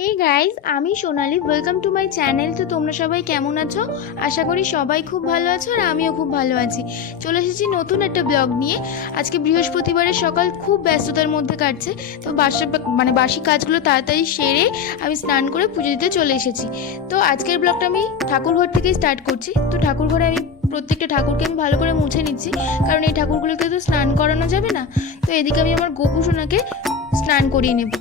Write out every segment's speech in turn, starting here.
হে guys আমি Sonali welcome to my channel তো তোমরা সবাই কেমন আছো? আশা করি সবাই খুব ভালো আছো আর আমিও খুব ভালো আছি। চলে এসেছি নতুন একটা ব্লগ নিয়ে। আজকে বৃহস্পতিবারের সকাল খুব ব্যস্ততার মধ্যে কাটছে। তো বাসা মানে বাসি কাজগুলো তাড়াতাড়ি সেরে আমি স্নান করে পুজো দিতে চলে এসেছি। তো আজকের ব্লগটা আমি ঠাকুরঘর থেকেই স্টার্ট করছি। তো ঠাকুরঘরে আমি প্রত্যেকটা ঠাকুরকে আমি ভালো করে মুছে নিচ্ছি। কারণ এই ঠাকুরগুলোকে তো স্নান করানো যাবে না। তো এদিকে আমি আমার গোপু সোনাকে স্নান করিয়ে নেব।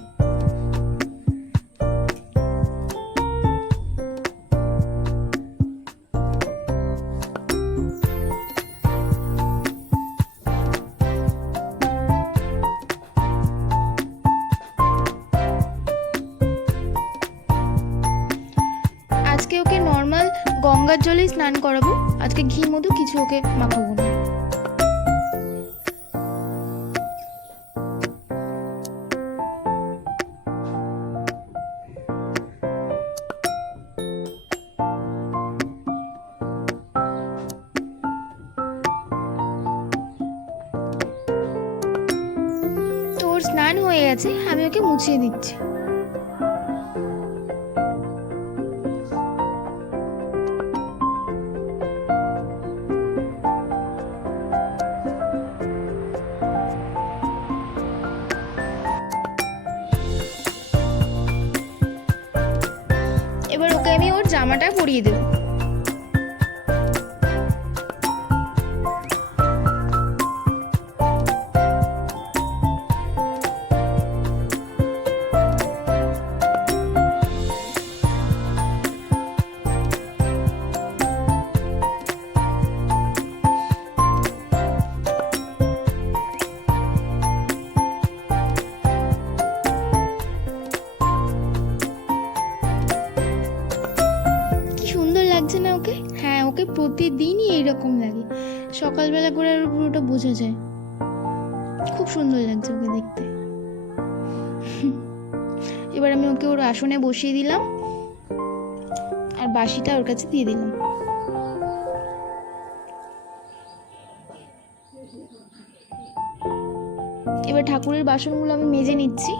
আজকে ওকে নর্মাল গঙ্গার জলেই স্নান করাবো। আজকে ঘি, মধু কিছু ওকে মাখাবো না। স্নান হয়ে গেছে, আমি ওকে মুছিয়ে দিচ্ছি। এবার ওকে আমি ওর জামাটা পরিয়ে দেবো। প্রতিদিনই এইরকম লাগে। সকালবেলা করে আর পুরোটা বোঝা যায়। খুব সুন্দর লাগছে ওকে দেখতে। এবার আমি ওকে ওর আসনে বসিয়ে দিলাম। আর বাসিটা ওর কাছে দিয়ে দিলাম। এবার ঠাকুরের বাসনগুলো আমি মেজে নিচ্ছি।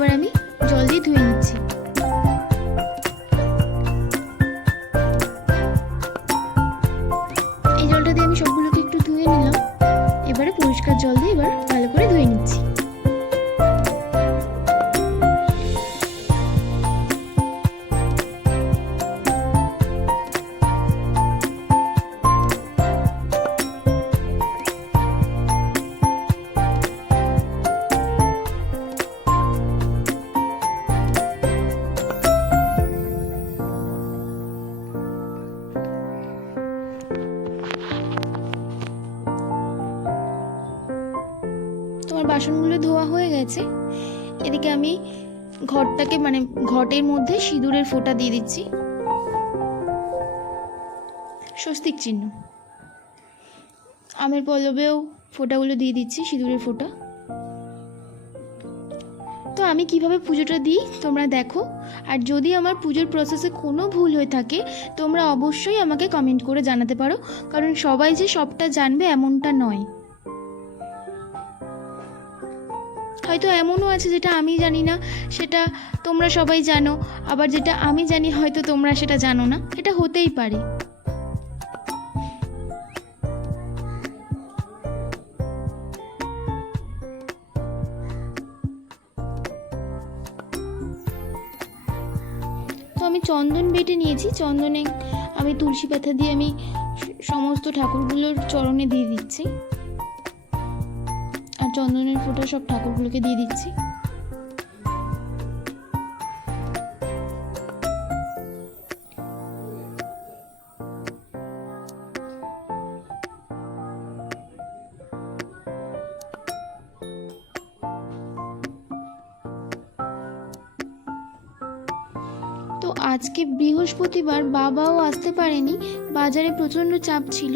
এবার আমি জল দিয়ে ধুয়ে নিচ্ছি। বাসনগুলো ধোয়া হয়ে গেছে। এদিকে আমি ঘরটাকে মানে ঘটের মধ্যে সিঁদুরের ফোঁটা দিয়ে দিচ্ছি। স্বস্তিক চিহ্ন। আমের পল্লবেও ফোঁটাগুলো দিয়ে দিচ্ছি, সিঁদুরের ফোঁটা। তো আমি কীভাবে পুজোটা দিই তোমরা দেখো। আর যদি আমার পুজোর প্রসেসে কোনো ভুল হয়ে থাকে, তোমরা অবশ্যই আমাকে কমেন্ট করে জানাতে পারো। কারণ সবাই যে সবটা জানবে এমনটা নয়। হয়তো এমনও আছে যেটা আমি জানি না, সেটা তোমরা সবাই জানো। আবার যেটা আমি জানি, হয়তো তোমরা সেটা জানো না। এটা হতেই পারে। তো আমি চন্দন বেটে নিয়েছি। চন্দনে আমি তুলসী পাতা দিয়ে আমি সমস্ত ঠাকুরগুলোর চরণে দিয়ে দিচ্ছি। চন্দনের ফোঁটা সব ঠাকুরগুলোকে দিয়ে দিচ্ছি। বৃহস্পতিবার বাবাও আসতে পারেনি, বাজারে প্রচণ্ড চাপ ছিল,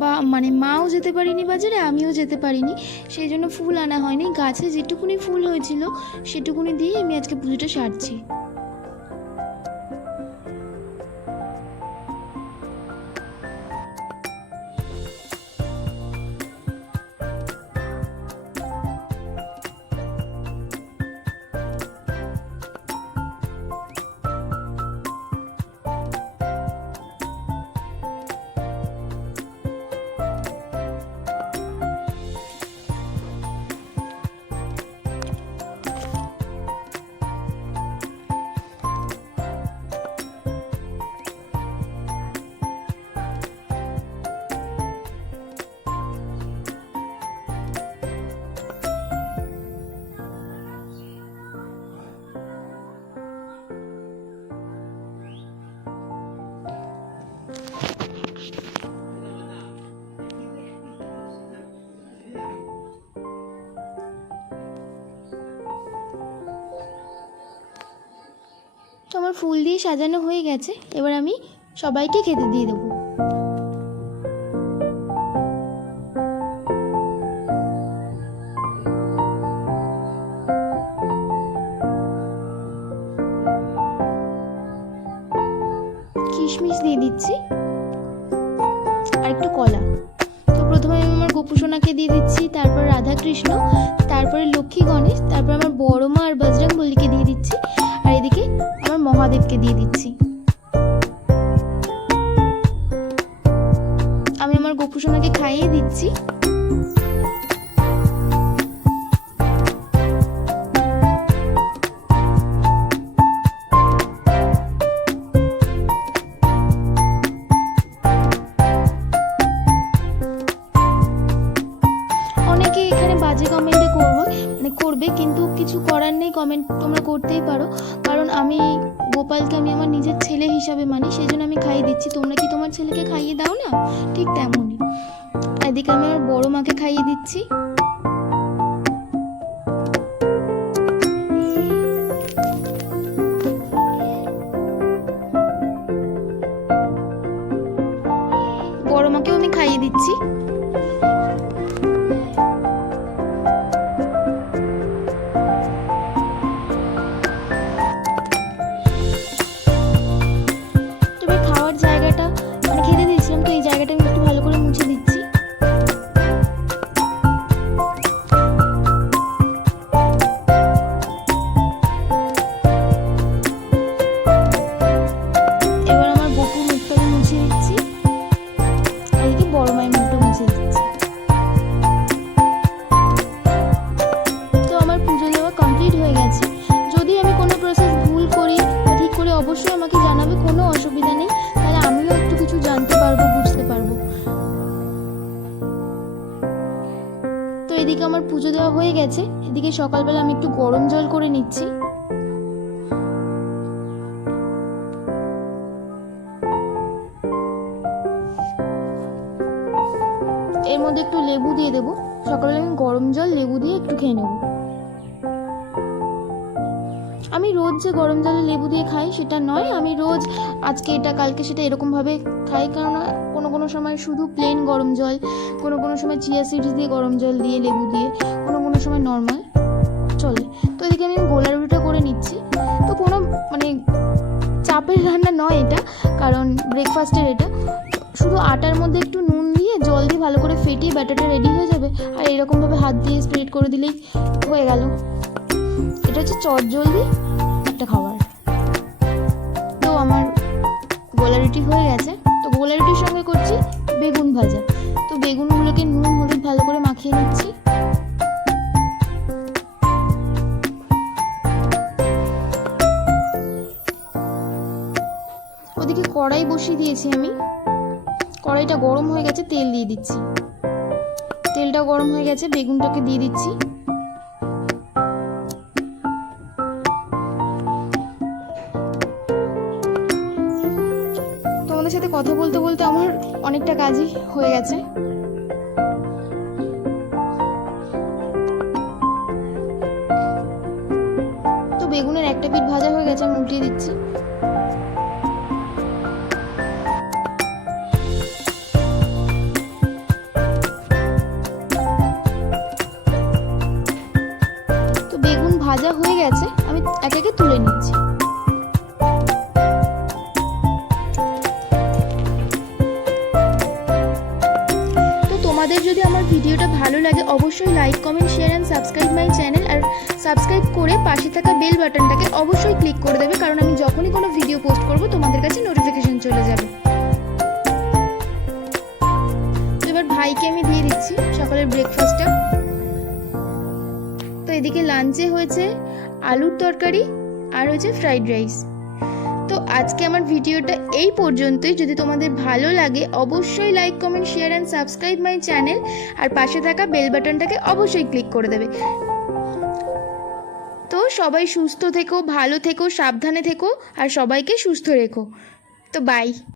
বা মানে মাও যেতে পারিনি বাজারে, আমিও যেতে পারিনি, সেই জন্য ফুল আনা হয়নি। গাছে যেটুকুনি ফুল হয়েছিল, সেটুকুনি দিয়ে আমি আজকে পুজোটা সারছি। তো আমার ফুল দিয়ে সাজানো হয়ে গেছে, এবার আমি সবাইকে খেতে দিয়ে দেবো। কিশমিশ দিয়ে দিচ্ছি, আর একটু কলা। তো প্রথমে আমি আমার গোপুসোনাকে দিয়ে দিচ্ছি, তারপর রাধা কৃষ্ণ তারপরে লক্ষ্মী গণেশ, তারপর আমার বড় মা আর বজরং বলিকে দিয়ে দিচ্ছি, আর এদিকে মহাদেবকে দিয়ে দিচ্ছি। আমি আমার গোপুসোনাকে খাইয়ে দিচ্ছি। মানে করবে, কিন্তু কিছু করার নেই কমেন্ট তোমরা করতেই পারো। আমি গোপালকে আমি আমার নিজের ছেলে হিসাবে মানি সেই জন্য আমি খাইয়ে দিচ্ছি। তোমরা কি তোমার ছেলেকে খাইয়ে দাও না? ঠিক তেমনই। এদিকে আমি আমার বড় মাকে খাইয়ে দিচ্ছি। এদিকে সকালবেলা আমি একটু গরম জল করে নিচ্ছি। এর মধ্যে একটু লেবু দিয়ে দেবো। সকালে আমি গরম জল, লেবু দিয়ে একটু খেয়ে নেব। আমি রোজ যে গরম জলে লেবু দিয়ে খাই সেটা নয়, আমি রোজ আজকে এটা, কালকে সেটা এরকমভাবে খাই। কারণ কোনো কোনো সময় শুধু প্লেন গরম জল, কোনো কোনো সময় চিয়া সিডস দিয়ে গরম জল দিয়ে লেবু দিয়ে, কোনো কোনো সময় নর্মাল এদিকে আমি গোলা রুটিটা করে নিচ্ছি। তো কোনো মানে চাপের রান্না নয় এটা, কারণ ব্রেকফাস্টের এটা। শুধু আটার মধ্যে একটু নুন দিয়ে জল দিয়ে ভালো করে ফেটিয়ে ব্যাটারটা রেডি হয়ে যাবে। আর এরকমভাবে হাত দিয়ে স্প্রেড করে দিলেই হয়ে গেল। এটা হচ্ছে চট জলদি একটা খাবার। তো আমার গোলা রুটি হয়ে গেছে। তো গোলা রুটির সঙ্গে করছি বেগুন ভাজা। তো বেগুনগুলোকে নুন, হলুদ ভালো করে মাখিয়ে নিচ্ছি। কড়াই বসিয়ে দিয়েছি আমি। কড়াইটা গরম হয়ে গেছে, তেল দিয়ে দিচ্ছি। তেলটা গরম হয়ে গেছে, বেগুনটাকে দিয়ে দিচ্ছি। তোমাদের সাথে কথা বলতে বলতে আমার অনেকটা কাজই হয়ে গেছে। তো বেগুনের একটা পিঠ ভাজা হয়ে গেছে, আমি উল্টিয়ে দিচ্ছি। তোমাদের যদি আমার ভিডিওটা ভালো লাগে, অবশ্যই like comment share and subscribe my channel R subscribe করে পাশে থাকা বেল বাটনটাকে অবশ্যই ক্লিক করে দেবে, কারণ আমি যখনই কোনো ভিডিও পোস্ট করব, তোমাদের কাছে নোটিফিকেশন চলে যাবে। তো এবার ভাইকে আমি দিয়ে দিচ্ছি সকালের ব্রেকফাস্টটা তো এদিকে লাঞ্চে হয়েছে আলুর তরকারি আর হয়েছে ফ্রাইড রাইস তো আজকে আমার ভিডিওটা এই পর্যন্তই। যদি তোমাদের ভালো লাগে, অবশ্যই like comment share and subscribe my channel আর পাশে থাকা বেল বাটনটাকে অবশ্যই ক্লিক করে দেবে। তো সবাই সুস্থ থেকো, ভালো থেকো, সাবধানে থেকো, আর সবাইকে সুস্থ রেখো। তো বাই